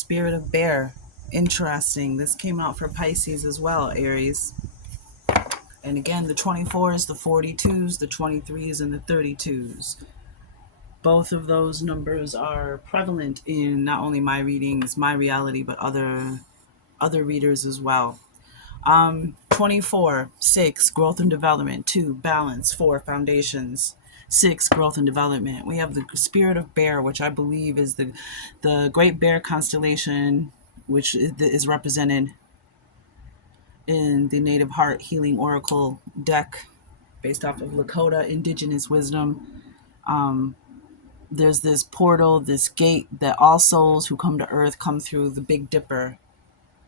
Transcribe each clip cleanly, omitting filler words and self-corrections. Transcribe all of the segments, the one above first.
Spirit of Bear. Interesting. This came out for Pisces as well, Aries. And again, the 24s, the 42s, the 23s, and the 32s. Both of those numbers are prevalent in not only my readings, my reality, but other readers as well. 24, 6, growth and development. 2, balance. 4, foundations. 6, growth and development. We have the Spirit of Bear, which I believe is the Great Bear constellation, which is represented in the Native Heart Healing Oracle deck based off of Lakota indigenous wisdom. There's this portal, this gate that all souls who come to Earth come through the Big Dipper,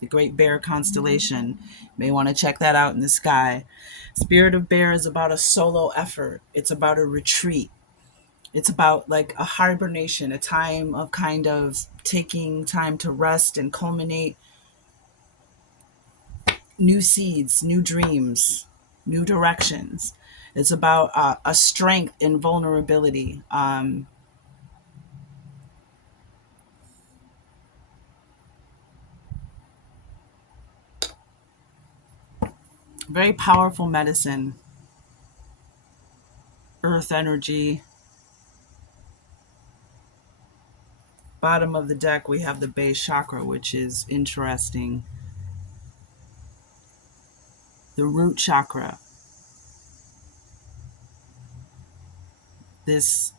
the Great Bear constellation. You may want to check that out in the sky. Spirit of Bear is about a solo effort. It's about a retreat. It's about like a hibernation, a time of kind of taking time to rest and culminate new seeds, new dreams, new directions. It's about a strength in vulnerability. Very powerful medicine. Earth energy. Bottom of the deck, we have the base chakra, which is interesting. The root chakra. This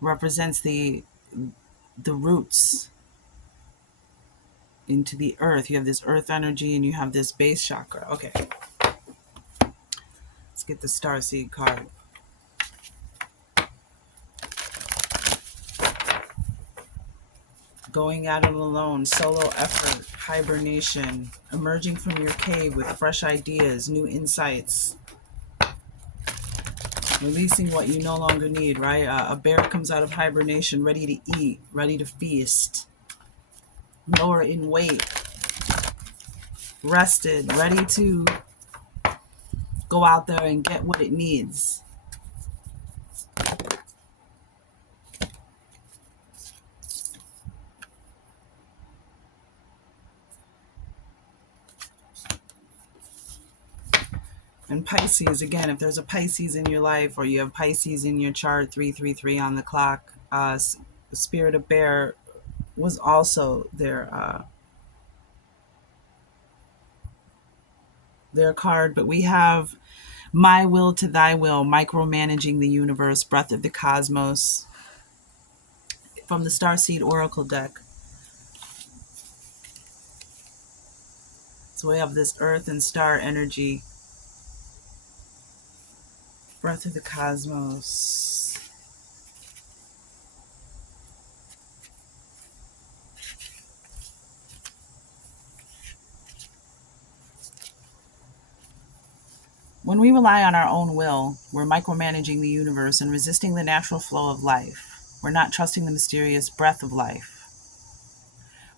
represents the roots into the earth. You have this earth energy and you have this base chakra. Okay. Let's get the starseed card. Going at it alone, solo effort, hibernation, emerging from your cave with fresh ideas, new insights, releasing what you no longer need, right? A bear comes out of hibernation ready to eat, ready to feast, lower in weight, rested, ready to go out there and get what it needs. And Pisces, again, if there's a Pisces in your life or you have Pisces in your chart, 333 on the clock, the Spirit of Bear was also their card. But we have My Will to Thy Will, Micromanaging the Universe, Breath of the Cosmos, from the Starseed Oracle deck. So we have this earth and star energy. Breath of the Cosmos. When we rely on our own will, we're micromanaging the universe and resisting the natural flow of life. We're not trusting the mysterious breath of life.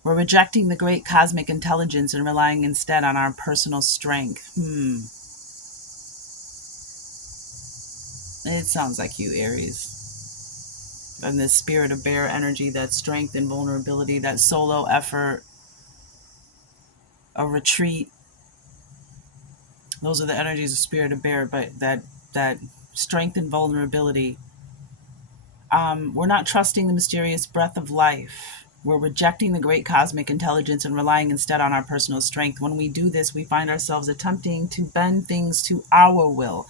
We're rejecting the great cosmic intelligence and relying instead on our personal strength. It sounds like you, Aries. And this Spirit of Bear energy, that strength and vulnerability, that solo effort, a retreat. Those are the energies of Spirit of Bear, but that strength and vulnerability. We're not trusting the mysterious breath of life. We're rejecting the great cosmic intelligence and relying instead on our personal strength. When we do this, we find ourselves attempting to bend things to our will.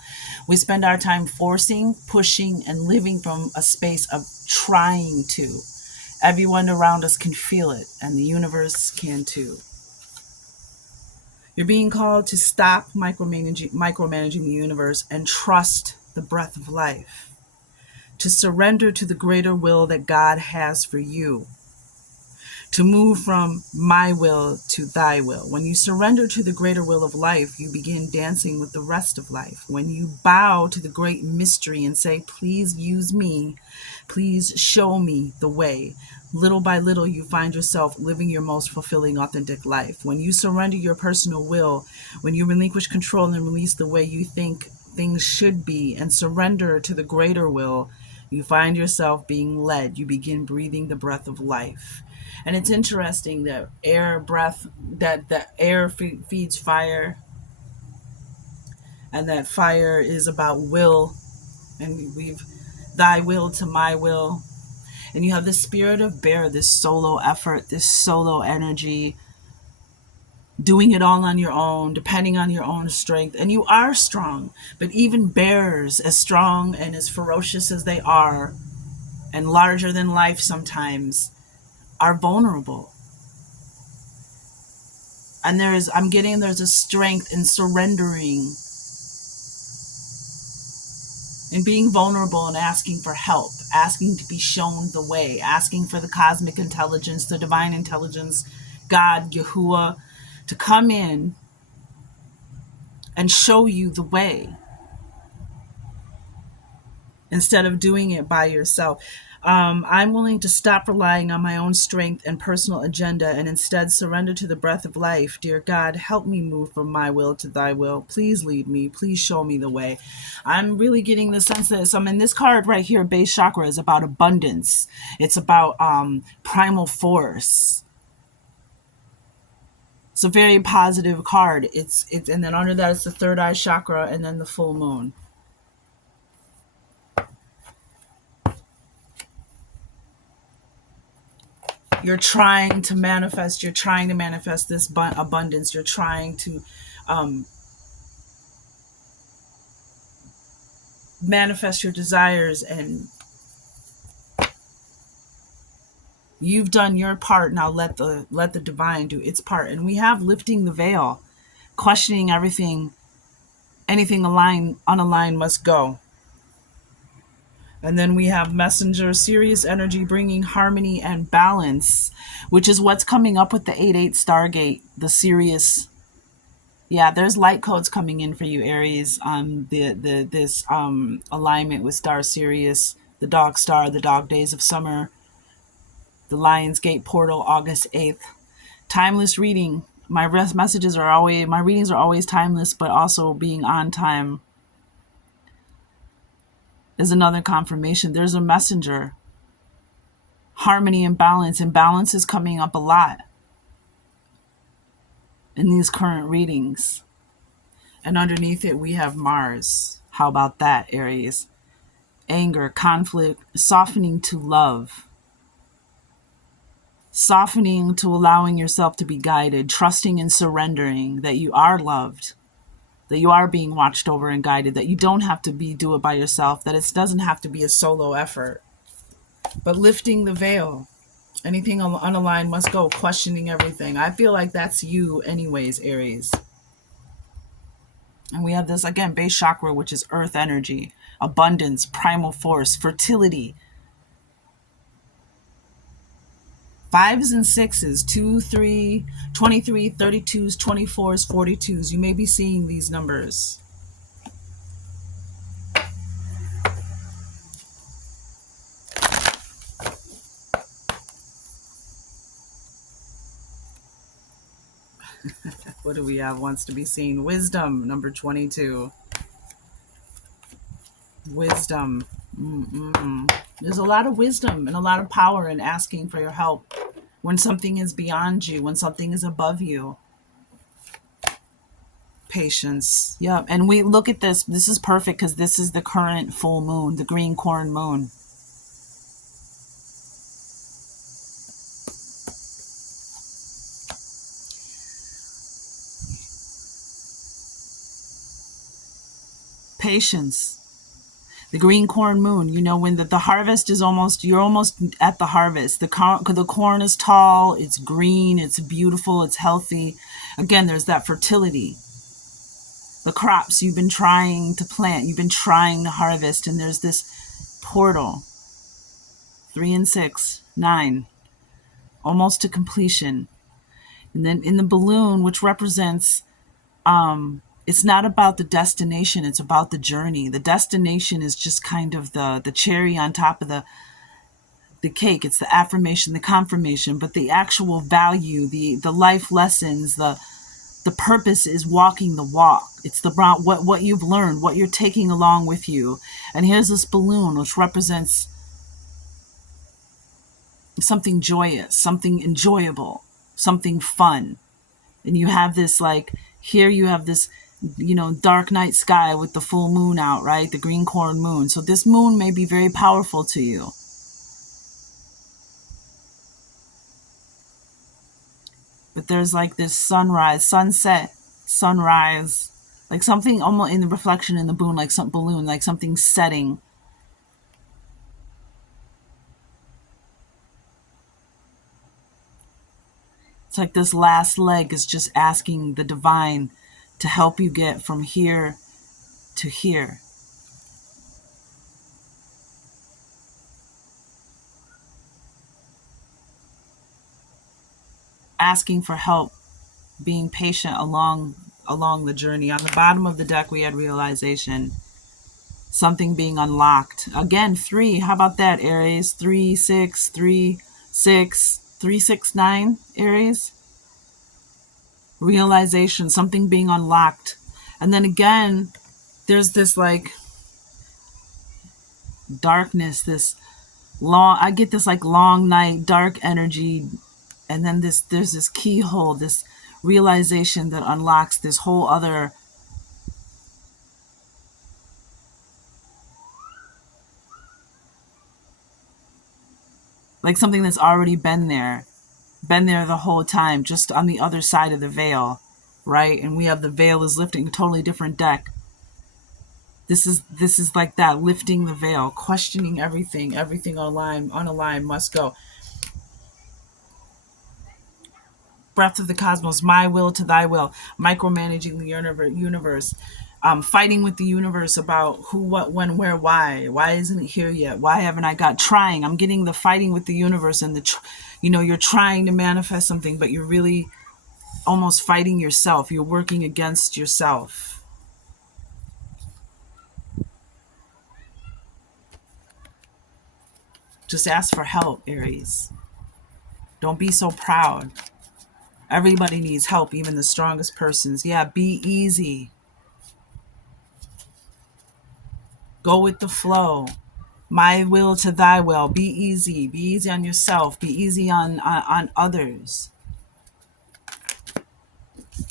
We spend our time forcing, pushing, and living from a space of trying to. Everyone around us can feel it, and the universe can too. You're being called to stop micromanaging the universe and trust the breath of life. To surrender to the greater will that God has for you. To move from my will to thy will. When you surrender to the greater will of life, you begin dancing with the rest of life. When you bow to the great mystery and say, please use me, please show me the way, little by little you find yourself living your most fulfilling, authentic life. When you surrender your personal will, when you relinquish control and release the way you think things should be and surrender to the greater will, you find yourself being led. You begin breathing the breath of life. And it's interesting that air feeds fire, and that fire is about will, and we've thy will to my will. And you have the spirit of bear, this solo effort, this solo energy, doing it all on your own, depending on your own strength. And you are strong, but even bears, as strong and as ferocious as they are, and larger than life sometimes, are vulnerable. And there's a strength in surrendering and being vulnerable and asking for help, asking to be shown the way, asking for the cosmic intelligence, the divine intelligence, God, Yahuwah, to come in and show you the way instead of doing it by yourself. I'm willing to stop relying on my own strength and personal agenda and instead surrender to the breath of life. Dear God, help me move from my will to thy will. Please lead me. Please show me the way. I'm really getting the sense that this card right here, base chakra, is about abundance. It's about primal force. It's a very positive card. It's and then under that it's the third eye chakra and then the full moon. You're trying to manifest this abundance. You're trying to manifest your desires, and you've done your part. Now let the divine do its part. And we have lifting the veil, questioning everything. Anything unaligned must go. And then we have messenger, serious energy, bringing harmony and balance, which is what's coming up with the 8-8 Stargate, the serious. Yeah, there's light codes coming in for you, Aries. This alignment with Star Sirius, the dog star, the dog days of summer, the Lion's Gate portal, August 8th. Timeless reading. My readings are always timeless, but also being on time is another confirmation. There's a messenger. Harmony and balance. And balance is coming up a lot in these current readings. And underneath it, we have Mars. How about that, Aries? Anger, conflict, softening to love. Softening to allowing yourself to be guided, trusting and surrendering that you are loved, that you are being watched over and guided, that you don't have to do it by yourself, that it doesn't have to be a solo effort. But lifting the veil. Anything unaligned must go, questioning everything. I feel like that's you anyways, Aries. And we have this, again, base chakra, which is earth energy, abundance, primal force, fertility. 5s and 6s, 2, 3, 23, 32s, 24s, 42s. You may be seeing these numbers. What do we have? Wants to be seen. Wisdom, number 22. Wisdom. There's a lot of wisdom and a lot of power in asking for your help when something is beyond you, when something is above you. Patience. Yeah. And we look at this. This is perfect because this is the current full moon, the green corn moon. Patience. The green corn moon, when the harvest is you're almost at the harvest. The corn is tall, it's green, it's beautiful, it's healthy. Again, there's that fertility. The crops you've been trying to plant, you've been trying to harvest, and there's this portal. 3 and 6, 9, almost to completion. And then in the balloon, which represents it's not about the destination, it's about the journey. The destination is just kind of the cherry on top of the cake. It's the affirmation, the confirmation, but the actual value, the life lessons, the The purpose is walking the walk. It's the what you've learned, what you're taking along with you. And here's this balloon, which represents something joyous, something enjoyable, something fun. And you have this, like, here you have this, dark night sky with the full moon out, right? The green corn moon. So this moon may be very powerful to you. But there's like this sunrise, sunset, sunrise, like something almost in the reflection in the balloon, like some balloon, like something setting. It's like this last leg is just asking the divine to help you get from here to here. Asking for help, being patient along the journey. On the bottom of the deck, we had realization, something being unlocked. Again, 3. How about that, Aries? 3, 6, 3, 6, 3, 6, 9, Aries. Realization, something being unlocked. And then again, there's this like darkness, this long, I get this like long night, dark energy. And then there's this keyhole, this realization that unlocks this whole other, like something that's already been there the whole time, just on the other side of the veil, right? And we have the veil is lifting, a totally different deck. This is like that, lifting the veil, questioning everything unaligned must go. Breath of the cosmos, my will to thy will, micromanaging the universe, fighting with the universe about who, what, when, where, why. Why isn't it here yet? Why haven't I got trying? I'm getting the fighting with the universe and you're trying to manifest something, but you're really almost fighting yourself. You're working against yourself. Just ask for help, Aries. Don't be so proud. Everybody needs help, even the strongest persons. Yeah, be easy. Go with the flow. My will to thy will. Be easy. Be easy on yourself. Be easy on others.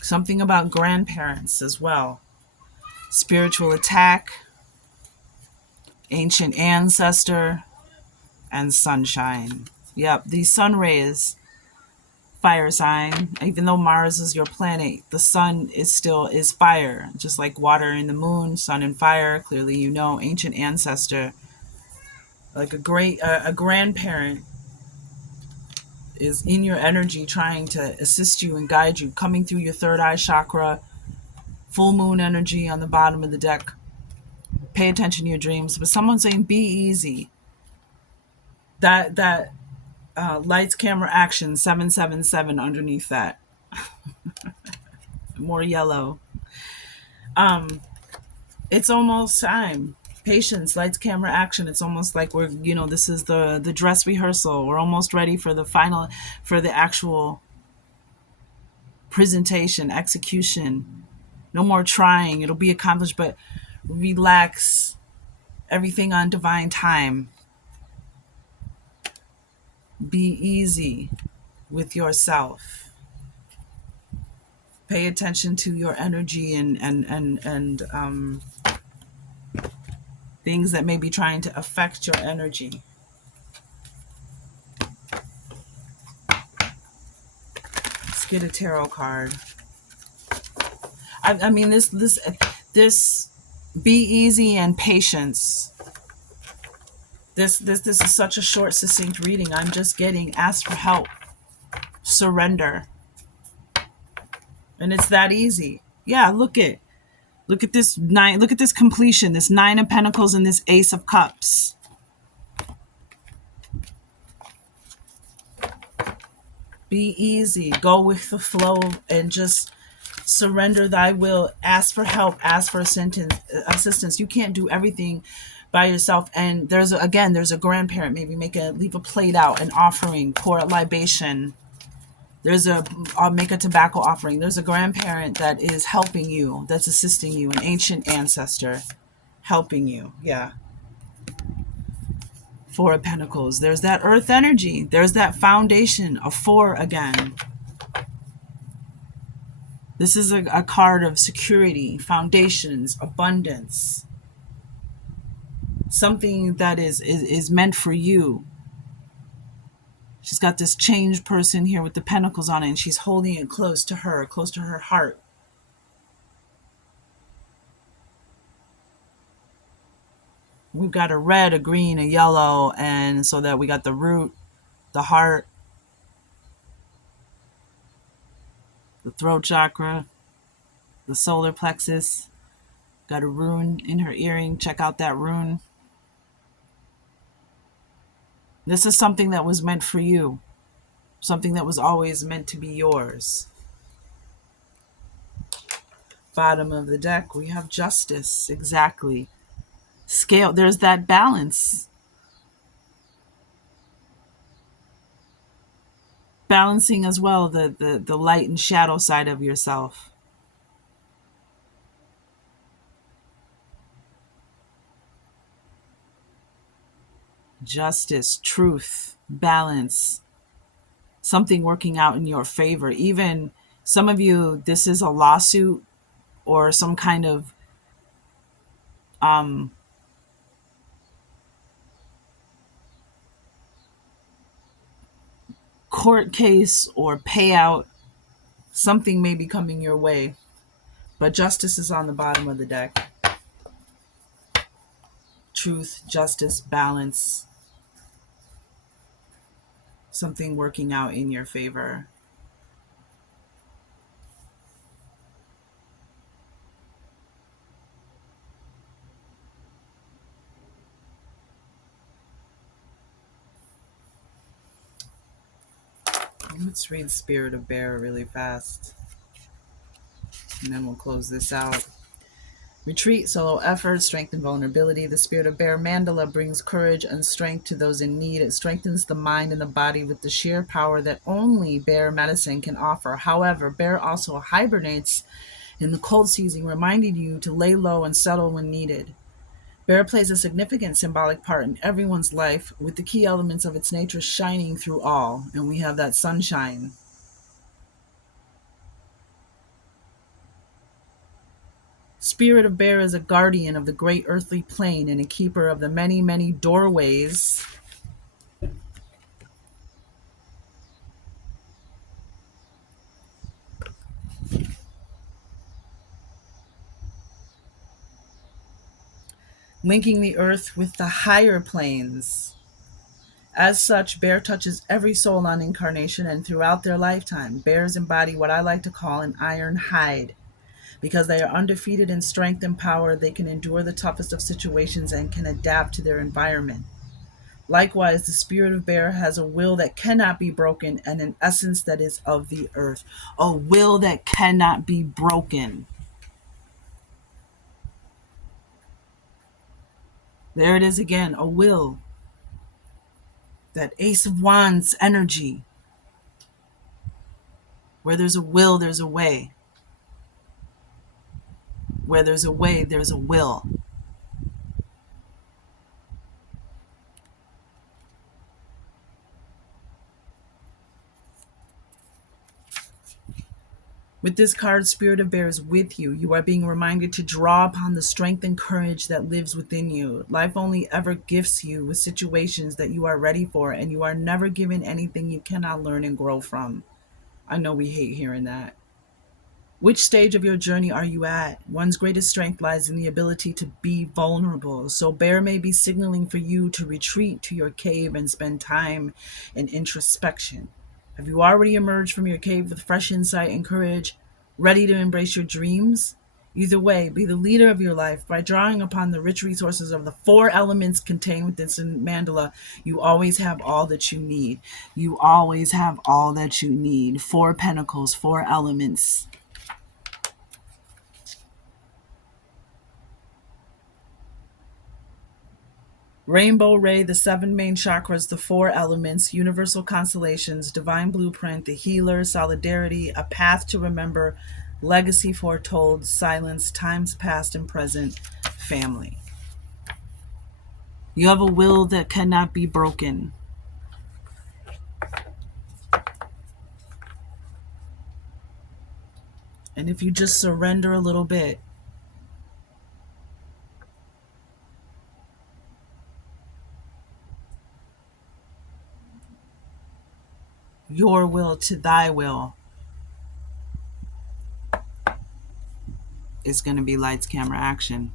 Something about grandparents as well. Spiritual attack, ancient ancestor, and sunshine. Yep, these sun rays, fire sign. Even though Mars is your planet, the sun is fire, just like water and the moon, sun and fire. Clearly, ancient ancestor, like a grandparent is in your energy, trying to assist you and guide you, coming through your third eye chakra. Full moon energy on the bottom of the deck. Pay attention to your dreams. But someone's saying, be easy. That lights, camera, action, 777 underneath that. More yellow. It's almost time. Patience, lights, camera, action. It's almost like we're, this is the dress rehearsal. We're almost ready for the actual presentation, execution. No more trying. It'll be accomplished, but relax. Everything on divine time. Be easy with yourself. Pay attention to your energy and things that may be trying to affect your energy. Let's get a tarot card. I mean, this be easy and patience. This is such a short, succinct reading. I'm just getting ask for help, surrender, and it's that easy. Yeah, look at this 9. Look at this completion. This 9 of Pentacles and this Ace of Cups. Be easy. Go with the flow and just surrender thy will. Ask for help. Ask for assistance. You can't do everything by yourself. And there's a grandparent. Maybe leave a plate out, an offering, pour a libation. There's a, I'll make a tobacco offering. There's a grandparent that is helping you, that's assisting you, an ancient ancestor helping you. Yeah. Four of Pentacles. There's that earth energy. There's that foundation of four again. This is a card of security, foundations, abundance. Something that is meant for you. She's got this changed person here with the pentacles on it, and she's holding it close to her heart. We've got a red, a green, a yellow, and so that we got the root, the heart, the throat chakra, the solar plexus. Got a rune in her earring. Check out that rune. This is something that was meant for you. Something that was always meant to be yours. Bottom of the deck, we have justice. Exactly. Scale. There's that balance. Balancing as well the light and shadow side of yourself. Justice, truth, balance. Something working out in your favor. Even some of you, this is a lawsuit or some kind of court case or payout. Something may be coming your way, but justice is on the bottom of the deck. Truth, justice, balance. Something working out in your favor. Let's read Spirit of Bear really fast, and then we'll close this out. Retreat, solo effort, strength and vulnerability. The Spirit of Bear Mandala brings courage and strength to those in need. It strengthens the mind and the body with the sheer power that only bear medicine can offer. However, bear also hibernates in the cold season, reminding you to lay low and settle when needed. Bear plays a significant symbolic part in everyone's life, with the key elements of its nature shining through all. And we have that sunshine. Spirit of Bear is a guardian of the great earthly plane and a keeper of the many, many doorways linking the earth with the higher planes. As such, Bear touches every soul on incarnation and throughout their lifetime. Bears embody what I like to call an iron hide. Because they are undefeated in strength and power, they can endure the toughest of situations and can adapt to their environment. Likewise, the Spirit of Bear has a will that cannot be broken and an essence that is of the earth. A will that cannot be broken. There it is again, a will. That Ace of Wands energy. Where there's a will, there's a way. Where there's a way, there's a will. With this card, Spirit of Bear is with you. You are being reminded to draw upon the strength and courage that lives within you. Life only ever gifts you with situations that you are ready for, and you are never given anything you cannot learn and grow from. I know we hate hearing that. Which stage of your journey are you at? One's greatest strength lies in the ability to be vulnerable. So Bear may be signaling for you to retreat to your cave and spend time in introspection. Have you already emerged from your cave with fresh insight and courage, ready to embrace your dreams? Either way, be the leader of your life by drawing upon the rich resources of the four elements contained within this mandala. You always have all that you need. You always have all that you need. Four pentacles, four elements. Rainbow Ray, the seven main chakras, the four elements, universal constellations, divine blueprint, the healer, solidarity, a path to remember, legacy foretold, silence, times past and present, family. You have a will that cannot be broken. And if you just surrender a little bit, your will to thy will is going to be lights, camera, action.